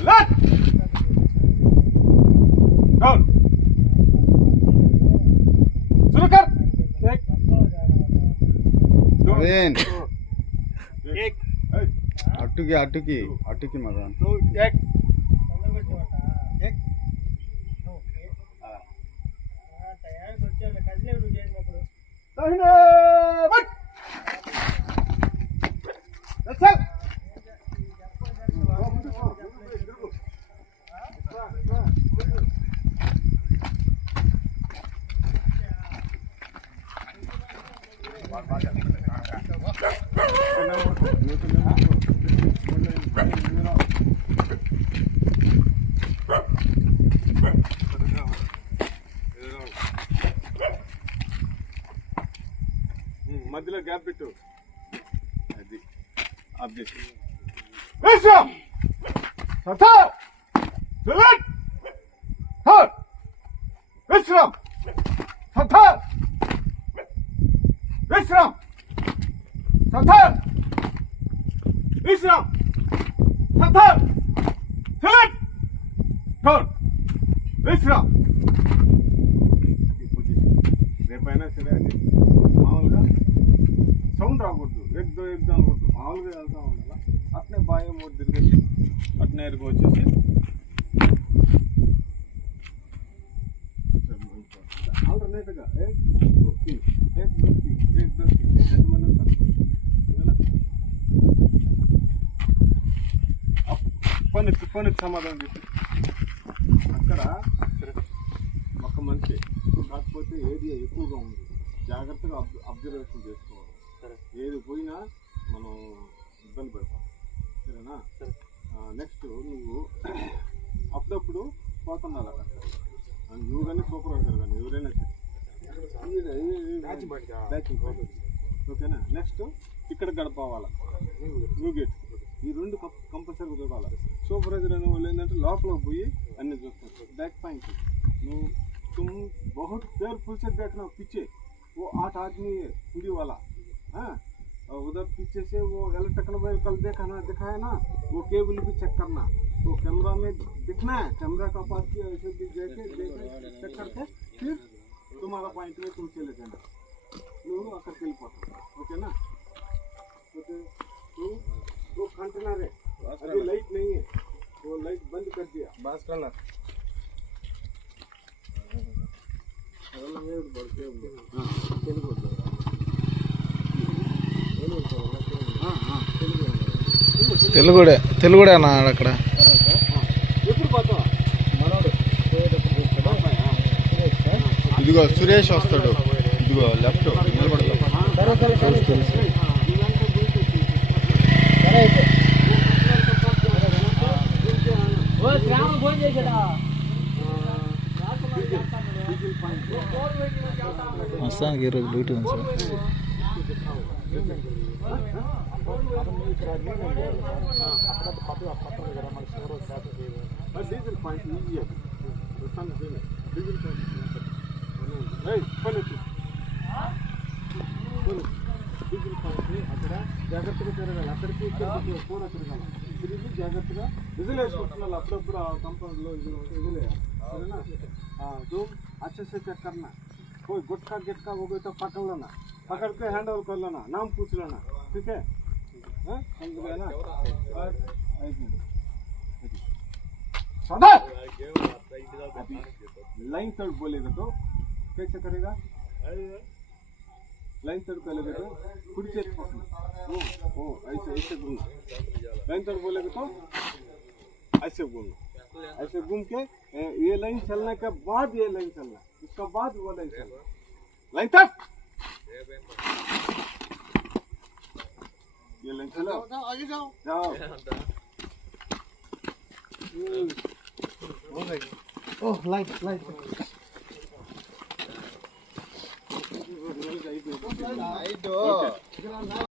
Left. Down. शुरू कर. एक. दो. तीन. एक. अटुकी मदन. दो. एक. एक. మధ్యలో గ్యాప్ పెట్టు అది object Vishram సతా select third Vishram సతా Vishram సతా Vishram సతా select third Vishram రేపైనా సరే అది మామూలుగా సౌండ్ రాకూడదు ఎగ్దాం అనకూడదు మామూలుగా వెళ్తా ఉండాలి అట్నే బాగా మూడు తిరిగేసి అట్నే ఎరుగు వచ్చేసి ఆల్టర్నేట్గా ఎంతమంది ఉంటారు పనికి సమాధానం చెప్పి అక్కడ ఒక మనిషి కాకపోతే ఏరియా ఎక్కువగా ఉంది జాగ్రత్తగా అబ్జర్వేషన్ చేసుకోవాలి ఏది పోయినా మనం ఇబ్బంది పెడతాం సరేనా నెక్స్ట్ నువ్వు అప్పుడప్పుడు పోతున్నావు అక్కడ నువ్వు కానీ సూపర్వైజర్ కానీ ఎవరైనా సరే ఓకేనా నెక్స్ట్ ఇక్కడ గడపవాలా న్యూ గేట్ ఈ రెండు కంపల్సరీ చూడాలి సూపర్వైజర్ అనే వాళ్ళు ఏంటంటే లోపలికి పోయి అన్ని చూస్తారు बैक पॉइंट तुम बहुत देर फुल से देखना पीछे वो 8 आदमी हिंदी वाला हाँ उधर पीछे से वो इलेक्ट्रिकल वायर कल दिखाया ना वो केबल भी चेक करना तो कैमरा में दिखना है कैमरा का पास किया ऐसे भी जैसे चेक करके फिर तुम्हारा पॉइंट में तुम चले जाना लोग अक्सर खेल पाते ओके ना तो वो कंटेनर है अभी लाइट नहीं है वो लाइट बंद कर दिया बस करना తెలుగుడేనా అక్కడ ఇదిగో సురేష్ వస్తాడు ఇదిగో లెఫ్ట్ నిలబడతాడు మస్తానికి ఈరోజు డ్యూటీ ఉంది sir diesel point diesel point అక్కడ జాగ్రత్తగా తిరగాలి అక్కడికి ఫోన్ తిరగాలి తిరిగి జాగ్రత్తగా విజిల్ వేసుకుంటున్నారు అప్పుడప్పుడు ఆ కంపౌండ్లో విజిల్ వేయాలి సరేనా जो अच्छे से चेक करना कोई गुटखा गिटखा हो गई तो पकड़ लेना पकड़ के हैंड ओवर कर लेना नाम पूछ लेना ठीक है समझ गए ना लाइन तर्ड बोलेगा तो कैसे करेगा लाइन तर्ड करेगा तो खुद से ओ ऐसे ऐसे घूमना लाइन तर्ड बोलेगा तो ऐसे घूमना ऐसे घूम के ये लाइन चलने के बाद ये लाइन चलना उसका बाद वो लाइन चलना लाइन तक ये लाइन चलो आगे जाओ ओह लाइट